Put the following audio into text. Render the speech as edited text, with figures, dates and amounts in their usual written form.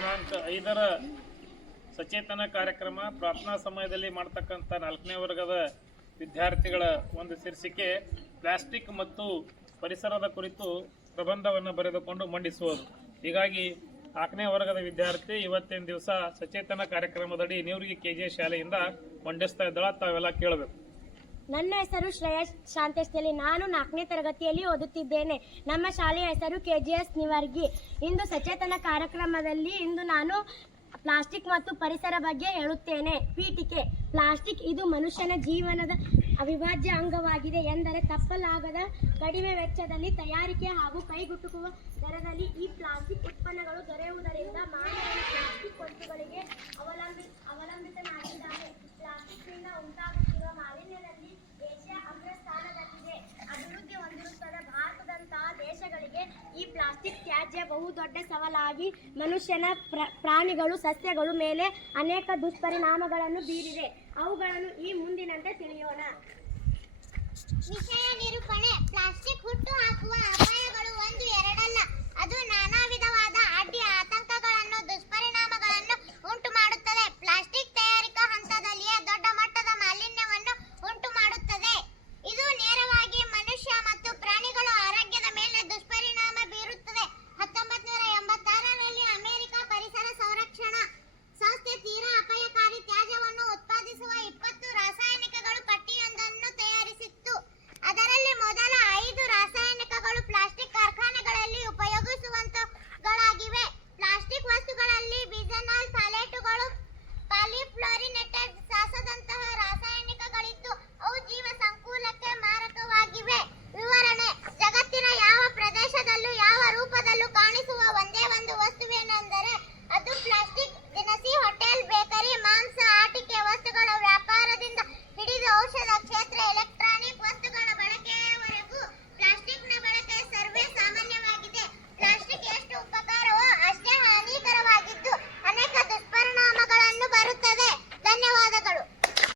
ದಿನಾಂಕ 5ರ ಸಚೇತನ ಕಾರ್ಯಕ್ರಮ ಪ್ರಾರ್ಥನಾ ಸಮಯದಲ್ಲಿ ಮಾಡ್ತಕ್ಕಂಥ 4ನೇ ವರ್ಗದ ವಿದ್ಯಾರ್ಥಿಗಳ ಒಂದು ಶೀರ್ಷಿಕೆ ಪ್ಲಾಸ್ಟಿಕ್ ಮತ್ತು ಪರಿಸರದ ಕುರಿತು ಪ್ರಬಂಧವನ್ನು ಬರೆದುಕೊಂಡು ಮಂಡಿಸುವುದು. ಹೀಗಾಗಿ 4ನೇ ವರ್ಗದ ವಿದ್ಯಾರ್ಥಿ ಇವತ್ತಿನ ದಿವಸ ಸಚೇತನ ಕಾರ್ಯಕ್ರಮದಡಿ ನೇವರಿಗೆ ಕೆಜೆ ಶಾಲೆಯಿಂದ ಮಂಡಿಸ್ತಾ ಇದ್ದಾಳ. ತಾವೆಲ್ಲ ಕೇಳಬೇಕು. ನನ್ನ ಹೆಸರು ಶ್ರೇಯಸ್ ಶಾಂತೇಶ್. ನಾನು 4ನೇ ತರಗತಿಯಲ್ಲಿ ಓದುತ್ತಿದ್ದೇನೆ. ನಮ್ಮ ಶಾಲೆಯ ಹೆಸರು KGS ನಿವರ್ಗಿ. ಇಂದು ಸಚೇತನ ಕಾರ್ಯಕ್ರಮದಲ್ಲಿ ನಾನು ಪ್ಲಾಸ್ಟಿಕ್ ಮತ್ತು ಪರಿಸರ ಬಗ್ಗೆ ಹೇಳುತ್ತೇನೆ. ಪೀಠಿಕೆ: ಪ್ಲಾಸ್ಟಿಕ್ ಇದು ಮನುಷ್ಯನ ಜೀವನದ ಅವಿಭಾಜ್ಯ ಅಂಗವಾಗಿದೆ ಎಂದರೆ ತಪ್ಪಲಾಗದ. ಕಡಿಮೆ ವೆಚ್ಚದಲ್ಲಿ ತಯಾರಿಕೆ ಹಾಗೂ ಕೈಗೆಟುಕುವ ದರದಲ್ಲಿ ಈ ಪ್ಲಾಸ್ಟಿಕ್ ಉತ್ಪನ್ನಗಳು ದೊರೆಯುವುದರಿಂದ ಮಾನವನು ಪ್ಲಾಸ್ಟಿಕ್ ವಸ್ತುಗಳಿಗೆ ಅವಲಂಬಿತನಾಗಿದ್ದಾನೆ. ಪ್ಲಾಸ್ಟಿಕ್ನಿಂದ ಉಂಟಾಗುತ್ತಿರುವ ಮಾಲಿನ್ಯದಲ್ಲಿ ಏಷ್ಯಾ ಅಗ್ರಸ್ಥಾನದಲ್ಲಿದೆ. ಅಭಿವೃದ್ಧಿ ಹೊಂದಿರುತ್ತದೆ ಭಾರತದಂತಹ ದೇಶಗಳಿಗೆ ಈ ಪ್ಲಾಸ್ಟಿಕ್ ತ್ಯಾಜ್ಯ ಬಹುದೊಡ್ಡ ಸವಾಲಾಗಿ ಮನುಷ್ಯನ, ಪ್ರಾಣಿಗಳು, ಸಸ್ಯಗಳ ಮೇಲೆ ಅನೇಕ ದುಷ್ಪರಿಣಾಮಗಳನ್ನು ಬೀರಿದೆ. ಅವುಗಳನ್ನು ಈ ಮುಂದಿನಂತೆ ತಿಳಿಯೋಣ. ವಿಷಯ ನಿರೂಪಣೆ: ಪ್ಲಾಸ್ಟಿಕ್ ಹುಟ್ಟು ಹಾಕುವ ಅಪಾಯಗಳು 1, 2 ಅಲ್ಲ, ಅದು ನಾನಾ